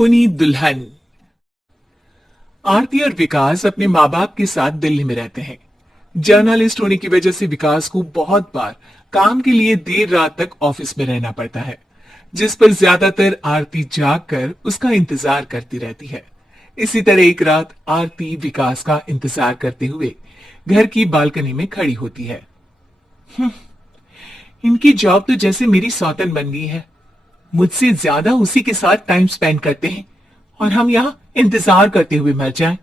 खूनी दुल्हन। आरती और विकास अपने माँ बाप के साथ दिल्ली में रहते हैं। जर्नलिस्ट होने की वजह से विकास को बहुत बार काम के लिए देर रात तक ऑफिस में रहना पड़ता है, जिस पर ज्यादातर आरती जाग कर उसका इंतजार करती रहती है। इसी तरह एक रात आरती विकास का इंतजार करते हुए घर की बालकनी में खड़ी होती है। इनकी जॉब तो जैसे मेरी सौतन बन गई है। मुझसे ज्यादा उसी के साथ टाइम स्पेंड करते हैं और हम यहाँ इंतजार करते हुए मर जाएं।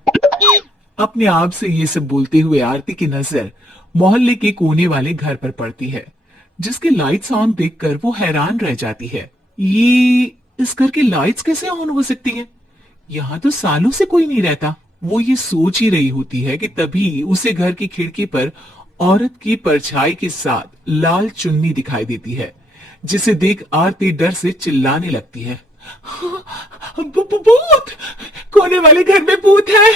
अपने आप से ये सब बोलते हुए आरती की नजर मोहल्ले के कोने वाले घर पर पड़ती है, जिसके लाइट्स ऑन देखकर वो हैरान रह जाती है। ये इस घर की लाइट्स कैसे ऑन हो सकती हैं? यहाँ तो सालों से कोई नहीं रहता। वो ये सोच ही रही होती है कि तभी उसे घर की खिड़की पर औरत की परछाई के साथ लाल चुन्नी दिखाई देती है, जिसे देख आरती डर से चिल्लाने लगती है। भूत! कोने वाले घर में भूत है।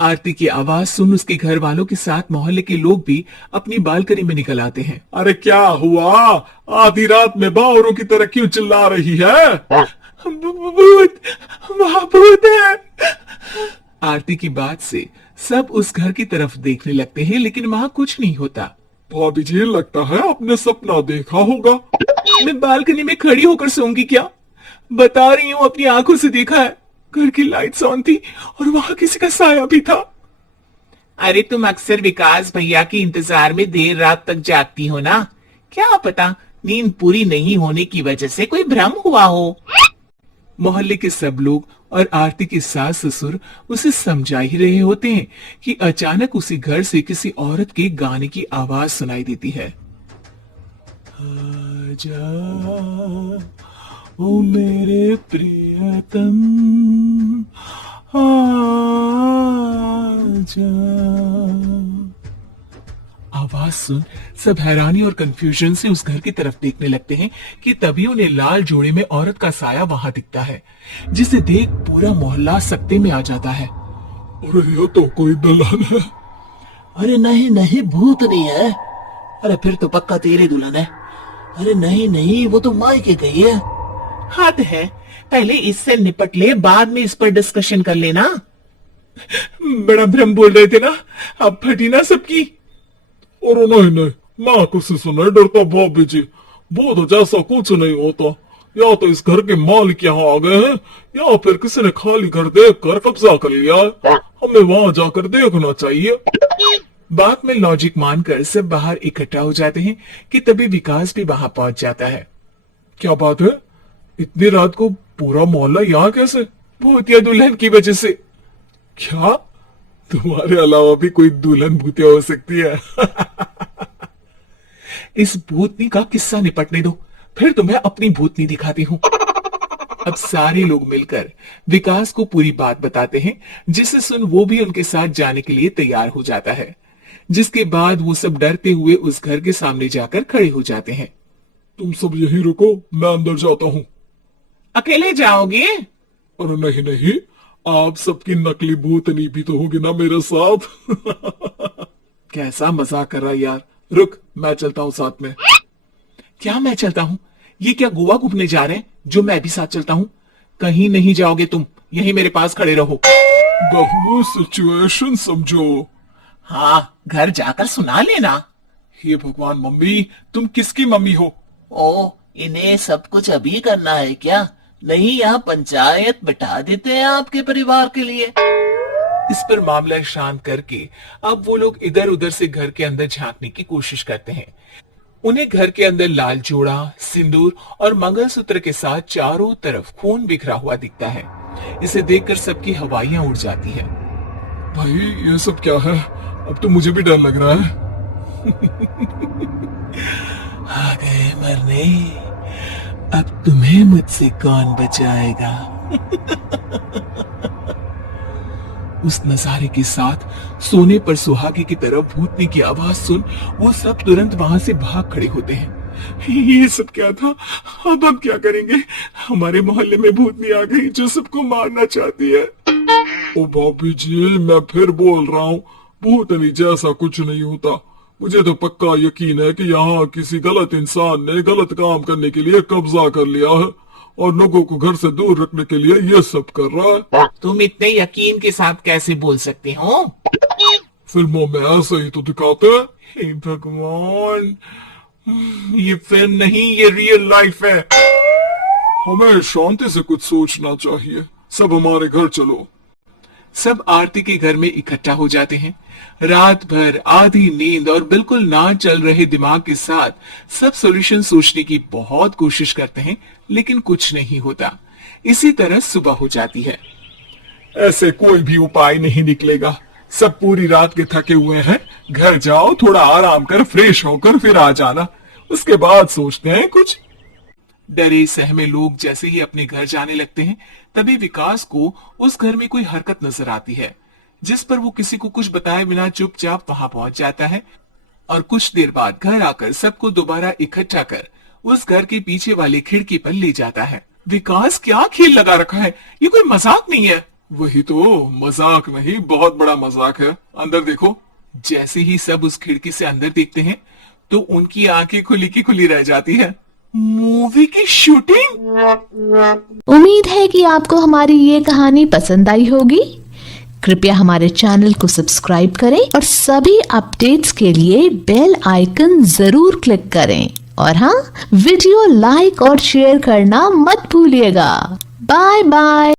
आरती की आवाज सुन उसके घर वालों के साथ मोहल्ले के लोग भी अपनी बालकनी में निकल आते हैं। अरे क्या हुआ? आधी रात में बावरों की तरह क्यों चिल्ला रही है? भूत! वहां भूत है। आरती की बात से सब उस घर की तरफ देखने लगते हैं, लेकिन वहां कुछ नहीं होता। भाभी जी, लगता है आपने सपना देखा होगा। मैं बालकनी में खड़ी होकर सोऊंगी क्या? बता रही हूँ, अपनी आंखों से देखा है। घर की लाइट्स ऑन थी और वहां किसी का साया भी था। अरे तुम अक्सर विकास भैया के इंतजार में देर रात तक जागती हो ना, क्या पता नींद पूरी नहीं होने की वजह से कोई भ्रम हुआ हो। मोहल्ले के सब लोग और आरती के सास ससुर उसे समझा ही रहे होते हैं कि अचानक उसी घर से किसी औरत के गाने की आवाज सुनाई देती है। आजा ओ मेरे प्रियतम, आजा। आवाज सुन सब हैरानी और कंफ्यूजन से उस घर की तरफ देखने लगते हैं कि तभी उन्हें लाल जोड़े में औरत का साया वहां दिखता है, जिसे देख पूरा मोहल्ला सकते में आ जाता है। अरे ये तो कोई दुल्हन है। अरे नहीं नहीं, भूत नहीं है। अरे फिर तो पक्का तेरी दुल्हन है। अरे नहीं नहीं, वो तो मायके गई है। हद है, पहले इससे निपट ले, बाद में इस पर डिस्कशन कर लेना। बड़ा भ्रम बोल रहे थे ना, अब फटी ना सबकी। और नहीं नहीं, मैं किसी से नहीं डरता भाभी जी। वो तो जैसा कुछ नहीं होता। या तो इस घर के मालिक यहाँ आ गए हैं, या फिर किसी ने खाली घर देख कर कब्जा कर लिया है। हमें वहां जाकर देखना चाहिए। बात में लॉजिक मानकर सब बाहर इकट्ठा हो जाते हैं कि तभी विकास भी वहां पहुंच जाता है। क्या बात है? इतनी रात को पूरा मोहल्ला यहाँ कैसे? भूतिया दुल्हन की वजह से। क्या तुम्हारे अलावा भी कोई दुल्हन भूतिया हो सकती है? इस भूतनी का किस्सा निपटने दो, फिर तुम्हें अपनी भूतनी दिखाती हूँ। अब सारे लोग मिलकर विकास को पूरी बात बताते हैं, जिसे सुन वो भी उनके साथ जाने के लिए तैयार हो जाता है। जिसके बाद वो सब डरते हुए उस घर के सामने जाकर खड़े हो जाते हैं। तुम सब यहीं रुको, मैं अंदर जाता हूँ। अकेले जाओगे? अरे नहीं नहीं, आप सबकी नकली भूतनी भी तो होगी ना मेरे साथ। कैसा मजाक कर रहा यार। रुक, मैं चलता हूँ साथ में। क्या मैं चलता हूँ? ये क्या गोवा घूमने जा रहे हैं जो मैं भी साथ चलता हूँ? कहीं नहीं जाओगे तुम, यहीं मेरे पास खड़े रहो। बहू सिचुएशन समझो। हाँ, घर जाकर सुना लेना। हे भगवान, मम्मी तुम किसकी मम्मी हो? ओ, इन्हें सब कुछ अभी करना है क्या? नहीं, यहाँ पंचायत बिठा देते हैं आपके परिवार के लिए। इस पर मामला शांत करके अब वो लोग इधर उधर से घर के अंदर झांकने की कोशिश करते हैं। उन्हें घर के अंदर लाल जोड़ा, सिंदूर और मंगलसूत्र के साथ चारों तरफ खून बिखरा हुआ दिखता है। इसे देखकर सबकी हवाइयां उड़ जाती है। भाई ये सब क्या है? अब तो मुझे भी डर लग रहा है। आ गए मरने, अब तुम्हें मुझसे कौन बचाएगा? उस नजारे के साथ सोने पर सुहागे की तरफ भूतनी की आवाज सुन वो सब तुरंत वहां से भाग खड़े होते हैं। ये सब क्या था? अब हम क्या करेंगे? हमारे मोहल्ले में भूतनी आ गई जो सबको मारना चाहती है। ओ भाभी जी, मैं फिर बोल रहा हूँ, भूतनी जैसा कुछ नहीं होता। मुझे तो पक्का यकीन है कि यहाँ किसी गलत इंसान ने गलत काम करने के लिए कब्जा कर लिया है और लोगों को घर से दूर रखने के लिए ये सब कर रहा है। तुम इतने यकीन के साथ कैसे बोल सकते हो? फिल्मों में ऐसे ही तो दिखाते हैं। हे भगवान, ये फिल्म नहीं, ये रियल लाइफ है। हमें शांति से कुछ सोचना चाहिए। सब हमारे घर चलो। सब आरती के घर में इकट्ठा हो जाते हैं। रात भर आधी नींद और बिल्कुल ना चल रहे दिमाग के साथ सब सॉल्यूशन सोचने की बहुत कोशिश करते हैं, लेकिन कुछ नहीं होता। इसी तरह सुबह हो जाती है। ऐसे कोई भी उपाय नहीं निकलेगा। सब पूरी रात के थके हुए हैं। घर जाओ, थोड़ा आराम कर, फ्रेश होकर फिर आ जाना। उसके बाद सोचते हैं कुछ। डरे सहमे लोग जैसे ही अपने घर जाने लगते हैं, तभी विकास को उस घर में कोई हरकत नजर आती है, जिस पर वो किसी को कुछ बताए बिना चुपचाप वहां पहुंच जाता है और कुछ देर बाद घर आकर सबको दोबारा इकट्ठा कर उस घर के पीछे वाली खिड़की पर ले जाता है। विकास, क्या खेल लगा रखा है? ये कोई मजाक नहीं है। वही तो, मजाक नहीं, बहुत बड़ा मजाक है। अंदर देखो। जैसे ही सब उस खिड़की से अंदर देखते हैं तो उनकी आंखें खुली की खुली रह जाती है। मूवी की शूटिंग। उम्मीद है कि आपको हमारी ये कहानी पसंद आई होगी। कृपया हमारे चैनल को सब्सक्राइब करें और सभी अपडेट्स के लिए बेल आइकन जरूर क्लिक करें। और हाँ, वीडियो लाइक और शेयर करना मत भूलिएगा। Bye bye.